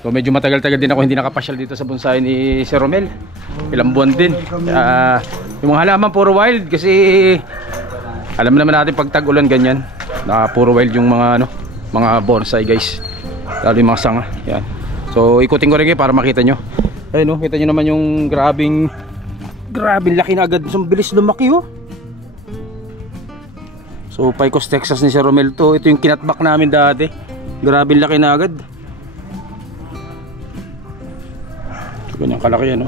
So medyo matagal-tagal din ako hindi nakapasyal dito sa bonsai ni Sir Romel. Ilang buwan din. Yung mga halaman puro wild kasi alam naman natin pag tag-ulan ganyan na puro wild yung mga mga bonsai guys. Lalo yung mga sanga. Yan. So ikutin ko rin kayo para makita nyo. Ayun kita nyo naman yung grabing laki na agad. So bilis lumaki So Pecos, Texas ni Sir Romel to. Ito yung kinatbak namin dati. Grabe laki na agad. Ganyan kalaki yan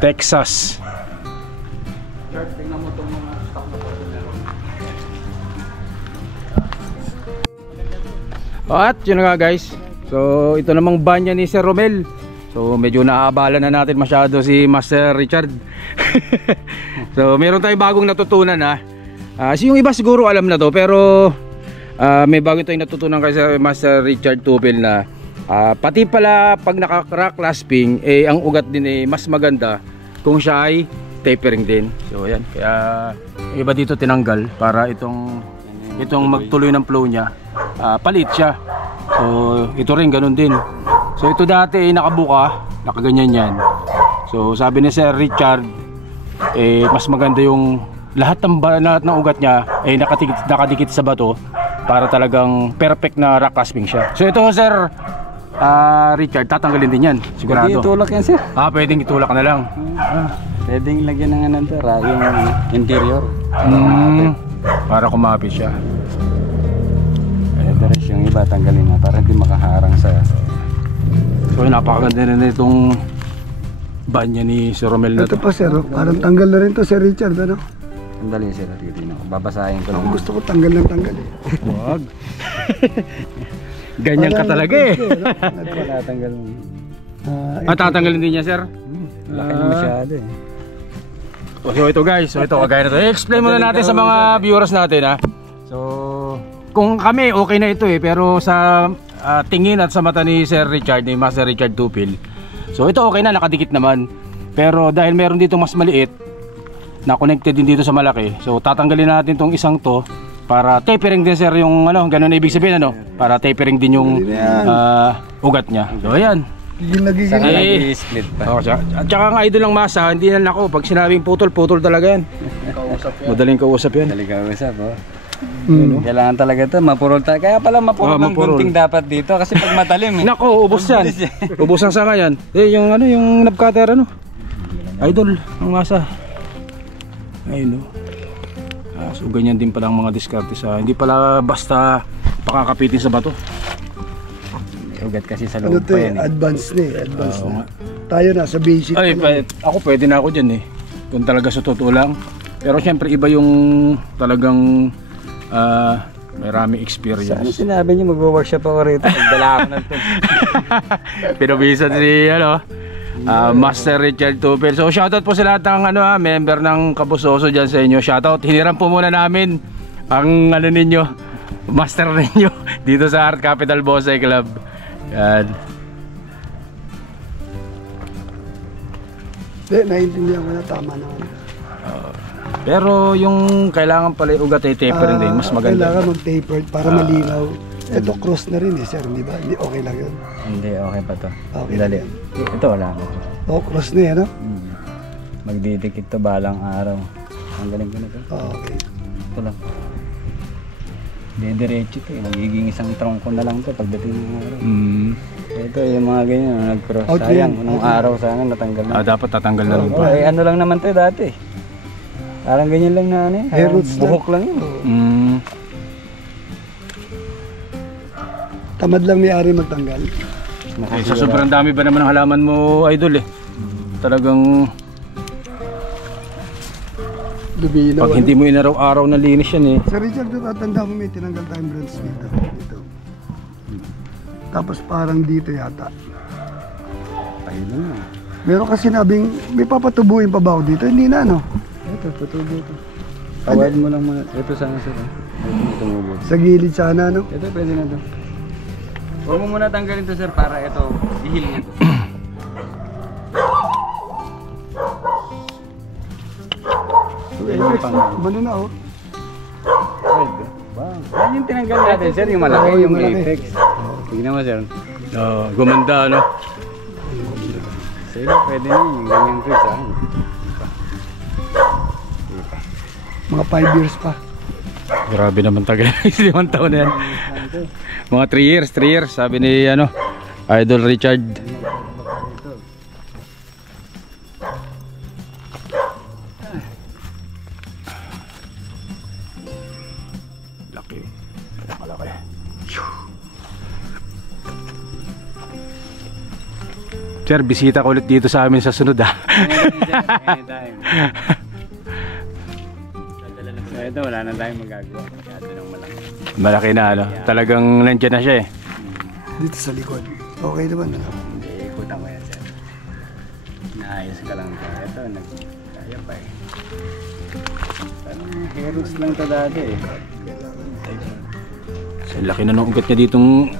Texas. Tingnan mo itong mga stock na at yun nga guys. So ito namang banya ni Sir Romel. So medyo naaabala na natin masyado si Master Richard. So meron tayong bagong natutunan yung iba siguro alam na to, pero may bago tayong natutunan kay Master Richard Tupil na pati pala pag naka-crack clasping ang ugat din mas maganda kung siya ay tapering din. So ayan, kaya iba dito tinanggal para itong magtuloy ng flow niya, palit siya. So ito rin ganun din. So ito dati nakabuka, nakaganyan yan. So sabi ni Sir Richard mas maganda yung lahat ng ugat niya nakadikit sa bato para talagang perfect na rock clasping siya. So ito Sir Richard, tatanggalin din yan sigurado. Pwede itulak yan sir. Pwedeng itulak na lang. Pwedeng lagyan ng yung interior para kumapit siya. Pero yung iba tanggalin na para hindi makaharang sa. So napakaganda na itong banya ni Sir Romel na ito pa sir, parang tanggal na rin to Sir Richard Sandali sir, babasahin ko lang. Gusto ko tanggal ng tanggal Wag. Ganyan ka talaga Wala tanggal. Tatanggalin din niya sir? Laki na masyado So ito guys, ito kagaya na to. Explain muna natin sa mga viewers natin So kung kami okay na ito pero sa tingin at sa mata ni Sir Richard, ni Master Richard Tupil, so ito okay na, nakadikit naman. Pero dahil meron dito mas maliit na connected din dito sa malaki, so tatanggalin natin tong isang to para tapering din sir yung ganun ibig sabihin para tapering din yung ugat niya. So ayan. Gigil split pa. At saka nga idol lang masa, hindi na nako pag sinabing putol talaga yan. Madaling kausap yan. Madaling kausap Kailangan talaga ito, mapurol tayo. Kaya pala mapurol ng gunting dapat dito kasi pag matalim Nako, ubos yan. Ubos ang sanga yan. Yung yung knobcutter idol ang masa. Ayun so ganyan din pala ang mga diskarte hindi pala basta pakakapitin sa bato. Ugat kasi sa loob pa yan advance na tayo na sa basic. Ako pwede na ako dyan kung talaga sa totoo lang. Pero syempre iba yung talagang may rami experience. Saan sinabi niyo mag-workshop ako rito? Magdala ako ng tun. Pinabisan si Master Richard Tupil. So shoutout po sa lahat ng member ng Kabusoso dyan sa inyo. Shoutout. Hiniram po muna namin ang ninyo, master ninyo dito sa Art Capital Bonsai Club. Yan. Naiintindihan ko na tama naman. Pero yung kailangan pala ugat tapering din, mas maganda. Kailangan mag-taper para malinaw. Ito cross na rin sir, di ba? Hindi okay lang yun. Hindi, okay pa to. Okay. Dali. Ito wala ko. Cross na yan Magdidikit to balang araw. Ang galing ko na to. Okay. Ito lang. Diretso to magiging isang trongko na lang to pagdating ng araw. Ito yung mga ganyan, nag-cross. Sayang, nung araw sana natanggal na. Dapat tatanggal na rin pa. Ano lang naman to dati. Parang ganyan lang na buhok lang yun. Tamad lang may-ari magtanggal. Sa sobrang dami ba naman ng halaman mo idol talagang Lubinaw. pag hindi mo inaraw-araw na linis yan Sir Richard, tatanda mo may tinanggal tayong branch dito. Tapos parang dito yata. Ayun na. Meron kasi sinabing may papatubuin pa ba ako dito? Hindi na Ito, patubo ito. Tawad mo lang muna. Ito sana sila. Tumubo. Sa gilid sana Ito pwede na ito. Huwag mo muna tanggalin ito sir para ito ihil nito. Bano na Wow. Yan yung tinanggal natin sir, yung malaki, yung apex. Tignan mo sir. Gumanda, no? Sila, pwede na yung ganyan ko sa akin. Mga 5 years pa. Grabe naman tagal. 5 taon na yan. Mga 3 years, sabi ni ano, Idol Richard. Laki. Malaki. Sir, bisita ko ulit dito sa amin sa sunod ah. Anytime. So ito, wala na tayong magagawa. Masyado nang malaki. Malaki na ano. Talagang nandiyan na siya eh. Dito sa likod. Okay naman. Ano? Hindi, ikutan ko yan, sir. Naayos ka lang ito. Ito, kaya pa eh. Parang heroes lang ito dati eh. Sa laki na nung ugat niya ditong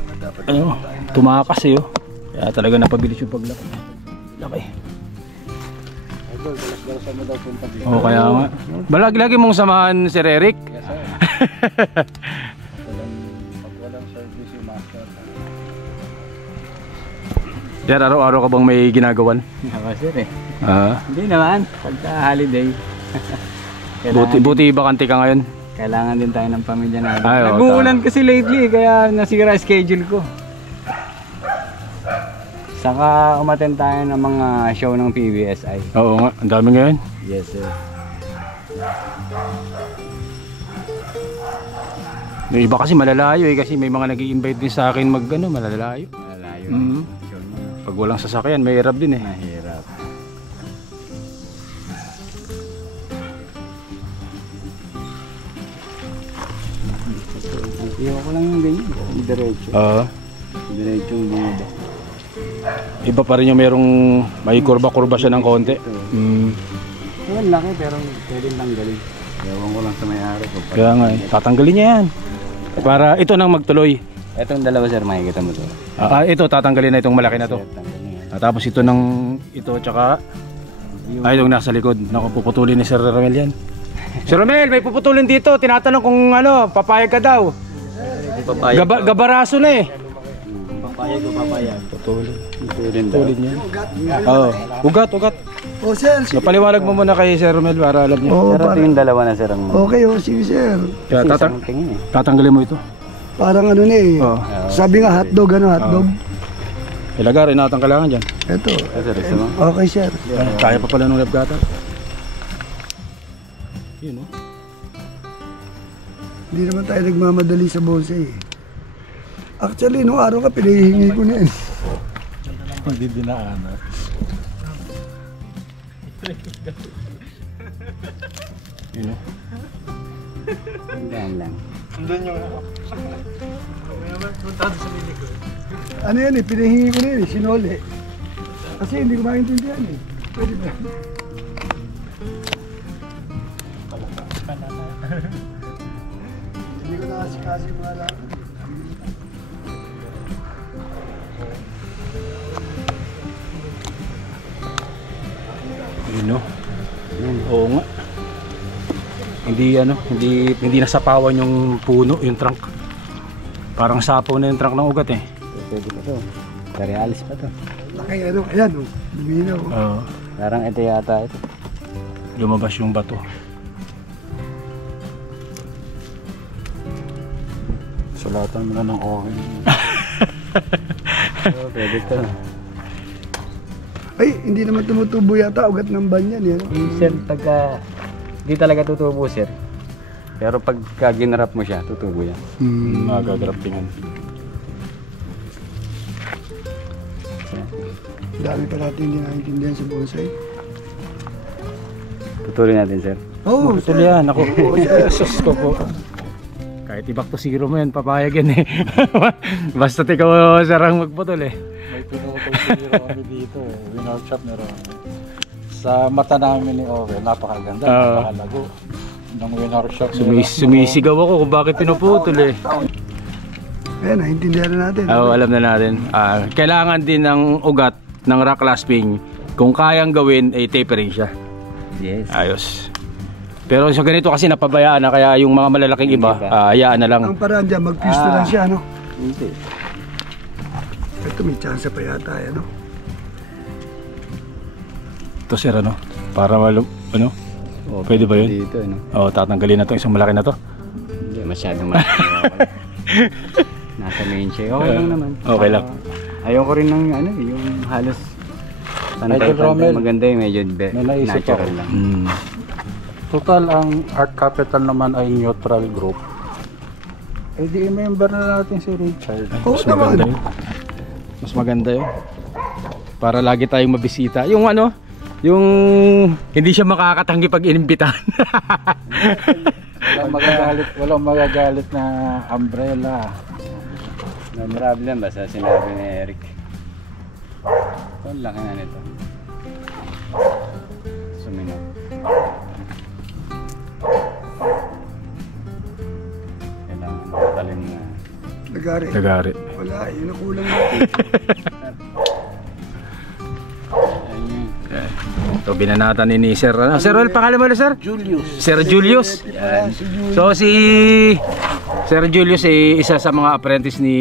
ano, tumakas eh oh. Kaya talaga napabilis yung paglaki. Laki. Oo, kaya nga. Balagi-lagi mong samahan si Eric. Yes, sir. Pag walang service yung master. Yan, araw-araw ka bang may ginagawan? Ako, sir eh. Hindi naman. Pagka holiday. buti bakante ka ngayon? Kailangan din tayo ng pamilya natin. Ay, Nag-uulan kasi lately, kaya nasira schedule ko. Saka umattend tayo ng mga show ng PBSI. Oo nga, ang dami ngayon. Yes, sir. Yung iba kasi malalayo eh, kasi may mga nag-i-invite din sa akin mag ano, malalayo. Malayo. Show mo. Pag walang sasakyan, mahirap din eh. Mahirap. Iwan ko lang yung ganyan. Diretso. Oo. Diretso yung bumaba. Iba pa rin yung merong may kurba-kurba siya ng konti. Ang laki pero pwede lang galing. Ewan ko lang sa may-ari ko. Kaya nga eh, tatanggalin niya yan. Para ito nang magtuloy. Etong dalawa, sir, makikita mo to. Ito tatanggalin na itong malaki na to. Tapos ito ng ito tsaka itong nasa likod. Naku, puputulin ni Sir Romel yan. Sir Romel, may puputulin dito. Tinatanong kung ano, papayag ka daw. Gabaraso na eh. Papayag o papayag? Putulin. Putulin Niya. Oo. Ugat. Oh, sir. Sige. Napaliwanag mo muna kay Sir Romel para alam niya. Oh, Pero ito yung dalawa na, sir. Ang Okay, oh, sige, sir. Kaya isang tingin eh. tatanggalin mo ito. Parang ano na eh. Oo. Sabi nga hotdog, ano, hotdog. Ilagay rin natin kailangan dyan. Ito. Sir, gusto mo? Okay, sir. Kaya pa pala nung labgata. Yun oh. Hindi naman tayo nagmamadali sa bonsai eh. Actually, nung araw ka, pinahihingi ko na yan. Hindi dinaanan. Yun oh. Hanggang lang. Ano yan eh, pinahihingi ko na yan eh, sinole. Kasi hindi ko maintindihan eh. Pwede ba? Hindi ko nakasikaso yung mga lakad. Yun oh. Oo nga. Hindi nasapawan yung puno, yung trunk. Parang sapaw na yung trunk ng ugat eh. Pwede pa to. Karealis pa to. Laki ano, ayan oh. Luminaw. Oo. Parang ito yata ito. Lumabas yung bato. Sulatan mo na ng okay. So, pwede to. Ay, hindi naman tumutubo yata ugat ng banyan yan. Sir, pagka di talaga tutubo, sir. Pero pagka ginarap mo siya, tutubo yan. Magagraftingan. Dami pa natin hindi naintindihan sa bonsai. Putulin natin, sir. Oh, Putol yan. Ako. Sus ko po. Kahit ibak to zero mo yan, papayag yan eh. Basta ikaw sarang magputol eh. May pinutol siguro kami dito eh. Winworkshop meron. Sa mata namin ni Owe, napakaganda, napakalago. Nung winworkshop Sumisigaw ako kung bakit pinuputol eh. Ayan, naintindihan na natin. Oo, alam na natin. Kailangan din ng ugat ng rock clasping. Kung kayang gawin, ay tapering siya. Yes. Ayos. Pero sa ganito kasi napabayaan na, kaya yung mga malalaking iba, hayaan na lang. Ang paraan dyan, mag-twist na lang siya, ano? Hindi. Ito Ito may chance pa yata, ano? Ito sir, ano? Para ano? Pwede ba yun? Dito, ano? Oo, tatanggalin na to. Isang malaki na to. Hindi, masyadong malaki. Nasa main siya. Okay lang naman. Okay lang. Ayoko rin ng ano, yung halos Medyo Romel. maganda yung medyo May naisip natural ako. lang. Total, ang Art Capital naman ay neutral group. Eh di member na natin si Richard. Oo Mas maganda naman. yun. Mas maganda yun. Para lagi tayong mabisita. Yung ano, yung hindi siya makakatanggi pag inimbitahan. Walang magagalit na umbrella. No problem, basta sinabi ni Eric. Ito, ang laki na nito. Sumingaw. Kailangan talim na. Nagari. Nagari. Wala, yun ang kulang natin. So binanatan ni Sir. Sir, well, pangalan mo na sir? Julius. Sir Julius. Yan. So si Sir Julius ay isa sa mga apprentice ni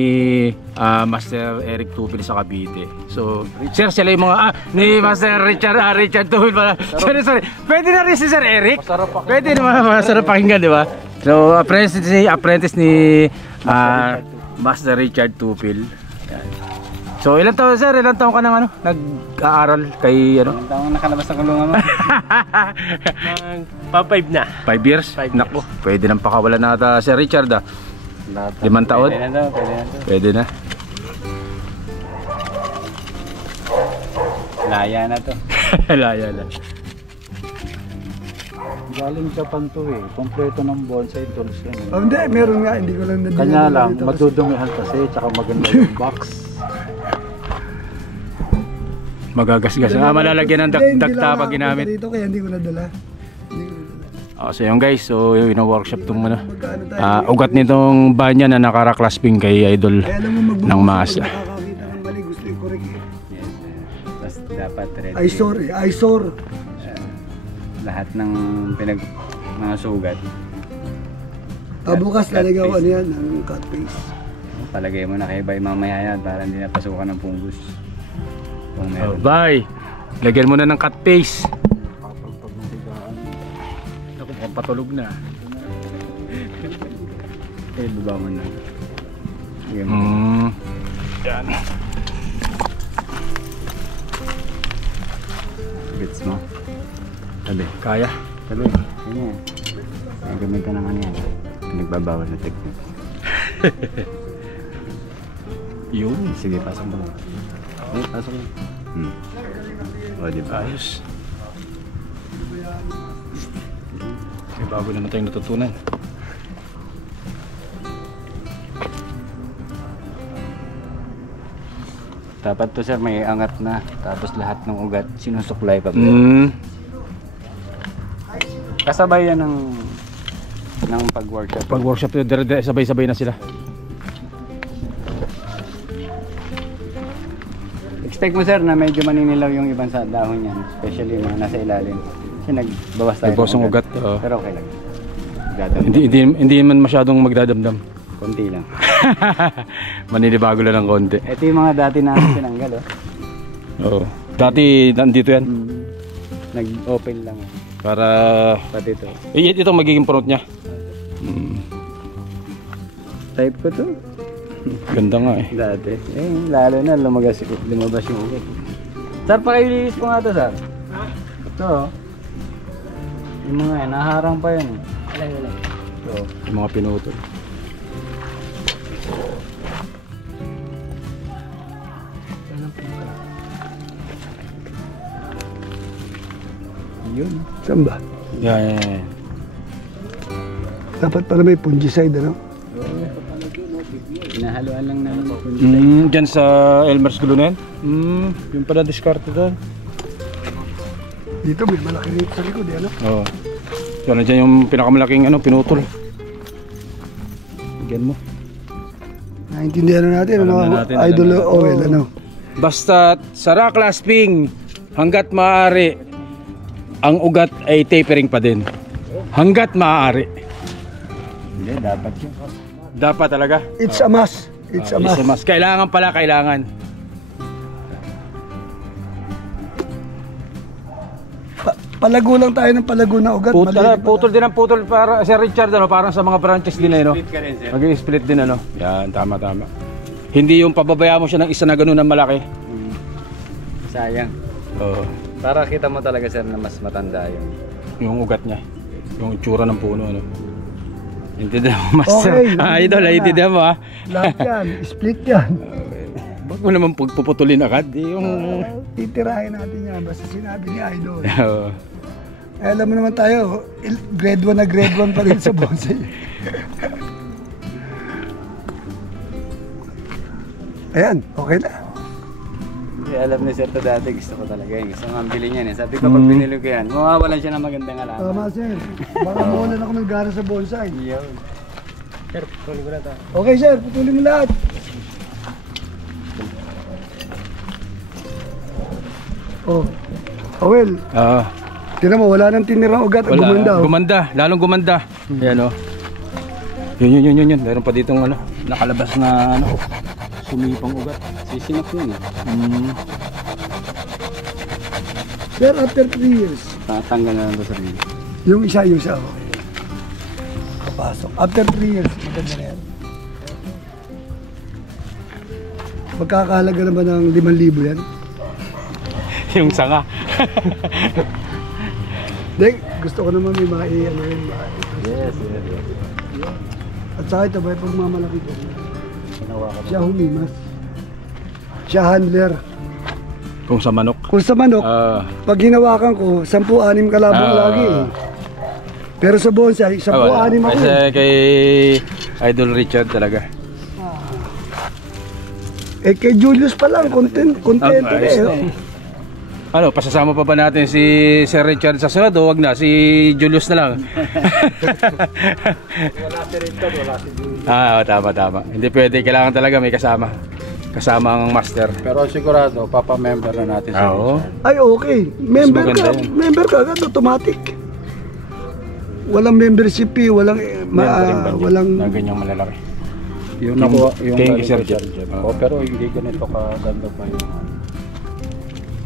Master Eric Tupil sa Cavite. So Sir, sila yung mga ni Master Richard Tupil pala. Sorry. Pwede na rin si Sir Eric. Pwede naman, masarap pakinggan, di ba? So apprentice ni Master Richard Tupil. So ilang taon sir? Ilang taon ka nang ano? Nag-aaral kay ano? Ilang taong nakalabas ng kulungan mo? Pa 5 na. 5 years? 5 Naku, pwede nang pakawalan na ata Sir Richard 5 taon? Pwede na to, pwede na to. Pwede na. Laya na to. Laya lang. Galing Japan to eh. Kompleto ng bonsai tools yan. Oh, hindi, meron nga, hindi ko lang nadala. Kanya lang, madudumihan kasi, tsaka maganda yung box. Magagasgas. Malalagyan ng dakta pag ginamit. Dito kaya hindi ko nadala. So yun guys, so yung workshop tong ano, Magkano tayo? ugat nitong banya na nakaraklasping kay Idol Kaya alam mo ng masa. Pag nakakakita ng mali, gusto yung correct eh. Yes, tapos dapat ready. Eyesore. Lahat ng mga sugat. Bukas Cut lalagyan ko paste. ano yan, ng cut paste. Palagay mo na kay Bay mamaya yan para hindi napasukan ng fungus. Kung meron. Bye! Lagyan mo na ng cut paste. Papagpag ng higaan. Ako, patulog na. Eh, baba mo na. Sige mo. Yan. Bits mo. Tabi. Kaya. Tabi. Ganyan. Ay, gamitan ng ano yan. Nagbabawal na technique. Yun. Sige, pasok mo. Pasok mo. O, diba? Ayos. May bago na tayong natutunan. Dapat to sir, may angat na. Tapos lahat ng ugat, sinusuklay pa. Kasabay yan ng pag-workshop. Pag workshop sabay-sabay na sila. Expect mo sir na medyo maninilaw yung ibang sa dahon yan. Especially yung mga nasa ilalim. Kasi nagbawas tayo Nagbawas ng ugat, oo. Pero okay lang. Dadamdam. Hindi man masyadong magdadamdam. Konti lang. Maninibago lang ng konti. Ito yung mga dati namin tinanggal oh. Oo. Dati nandito yan. Nag-open lang. Para Pati ito. ito magiging front niya. Type ko to. Ganda nga eh. Dati. Lalo na lumabas yung ugat. Sir, pakilinis ko nga to, sir. Ito, oh. Yung mga yan, naharang pa yan. Wala. Ito. Yung mga pinutol. Yun. Saan ba? Yan. Dapat pala may fungicide, ano? Hinahaluan lang namin. Diyan sa Elmer's Glue na yan? Yung pala diskarte doon. Dito may malaki rito sa likod, ano? Oo. So, nandiyan yung pinakamalaking pinutol. Bigyan mo. Naintindihan na natin, Alam ano? na natin, Idol alam na. oil, ano? Basta sa rock clasping, hanggat maaari, ang ugat ay tapering pa din. Hanggat maaari. Hindi, dapat yun. Dapat talaga. It's a must. It's a must. Kailangan pala, kailangan. Palago lang tayo ng palago na ugat. Putol din ang putol para Sir Richard, ano, parang sa mga branches din, no? Mag-i-split din, ano? Yan, tama. Hindi yung pababaya mo siya ng isa na gano'n na malaki. Sayang. Oo. Para kita mo talaga sir na mas matanda yun. Yung ugat niya. Yung itsura ng puno, ano? Intindihan mo, Master. Okay, Idol, intindihan mo, ha? Lahat yan, split yan. Ba't mo naman puputulin agad? Yung... Titirahin natin yan, basta sinabi ni Idol. Oo. Alam mo naman tayo, grade 1 na grade 1 pa rin sa bonsai. Ayan, okay na. Hindi alam ni sir to dati, gusto ko talaga yun. Gusto ko ang bilhin yan eh. Sabi ko pag binili ko yan, mawawalan siya ng magandang alaman. Tama sir, baka mawalan ako ng gana sa bonsai. Yun. Sir, putulin ko na ito. Okay sir, putulin mo lahat. Oh, well, tinan mo, wala nang tinirang ugat at gumanda. Gumanda, lalong gumanda. Ayan, oh. Yun. Meron pa ditong ano, nakalabas na ano, sumipang ugat. Sisinap yun eh. Sir, after 3 years, Tatanggal na lang ito sa rin. yung isa, okay. Papasok. After 3 years, maganda na yan. Magkakahalaga naman ng 5,000 yan. Yung sanga. Dek, gusto ko naman may mga ano yun. Yes. At saka ito, may pagmamalaki ko. Siya humimas. Siya handler. Kung sa manok. Kung sa manok, pag hinawakan ko, 10-6 kalabong lagi eh. Pero sa bonsai, 10-6 ako. Kasi kay Idol Richard talaga. Eh kay Julius pa lang, kontento na eh. Ano, pasasama pa ba natin si Sir Richard sa sunod o wag na? Si Julius na lang. Wala si Richard, wala si Julius. Tama. Hindi pwede, kailangan talaga may kasama. Kasama ang master. Pero sigurado, papa-member na natin si Oo. Richard. Ay okay, member ka agad, automatic. Walang membership fee, walang walang na ganyang malalaki. Yung nakuha, yung kay galing Sir kay Richard. pero hindi ganito kaganda pa yung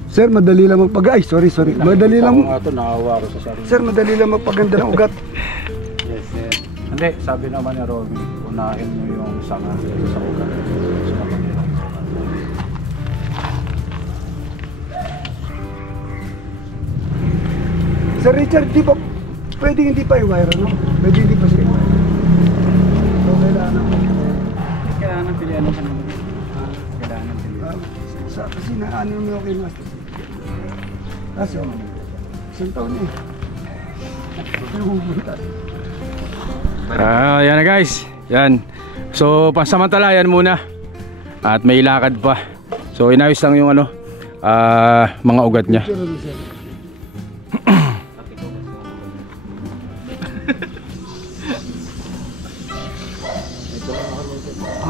Sir, madali lang magpag... Ay, sorry. Madali lang... Ako nga ito, nakawa ko sa sarili. Sir, madali lang magpaganda ng ugat. Yes. Hindi, sabi naman ni Robin, unahin mo yung sanga sa ugat. Sir Richard, pwede hindi pa i-wire, ano? Pwede hindi pa siya i-wire. So, Kailangan ng pilihan mo naman. Kailangan ng pilihan. Kasi naano mo kay Master. Kasi, isang taon eh. Yan na guys. Yan. So, pansamantala yan muna. At may lakad pa. So, inayos lang yung ano, mga ugat niya.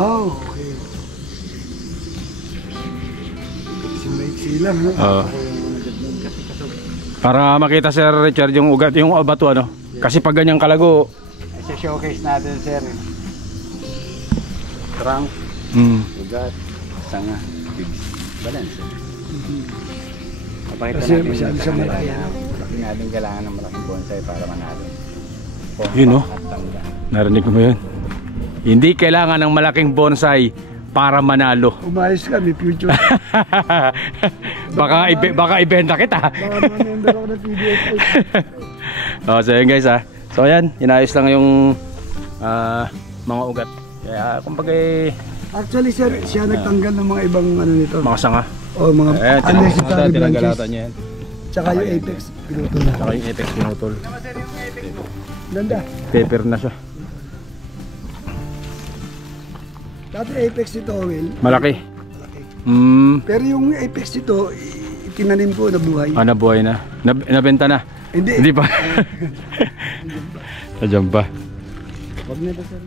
Oh, okay. Maiksi lang, no? Para makita Sir Richard yung ugat, yung bato ano. Kasi pag ganyang kalago, Showcase natin sir. Trunk, ugat, sanga, pigs. Balance. Mapakita Kasi natin masyado yung siya sanga malaki. na hindi natin kailangan ng malaking bonsai para manalo. Yun, no? At tangga. narinig mo yun? Hindi kailangan ng malaking bonsai para manalo. Umayos ka, may future. baka ibenta kita. Baka mga-member ako ng PBSI. So yun guys So ayan, inayos lang yung mga ugat. Kaya kumbaga Actually, sir, siya nagtanggal ng mga ibang ano nito. mga sanga. O mga unnecessary branches. niya yan. Tsaka yung apex, pinutol na. Saka yung apex pinutol. Ganda. Paper na siya. Dati apex nito, Will. Malaki. Pero yung apex nito, itinanim ko na buhay. Nabuhay na. Nabenta na. Hindi. Hindi pa. Nandiyan pa. Huwag na ito sir.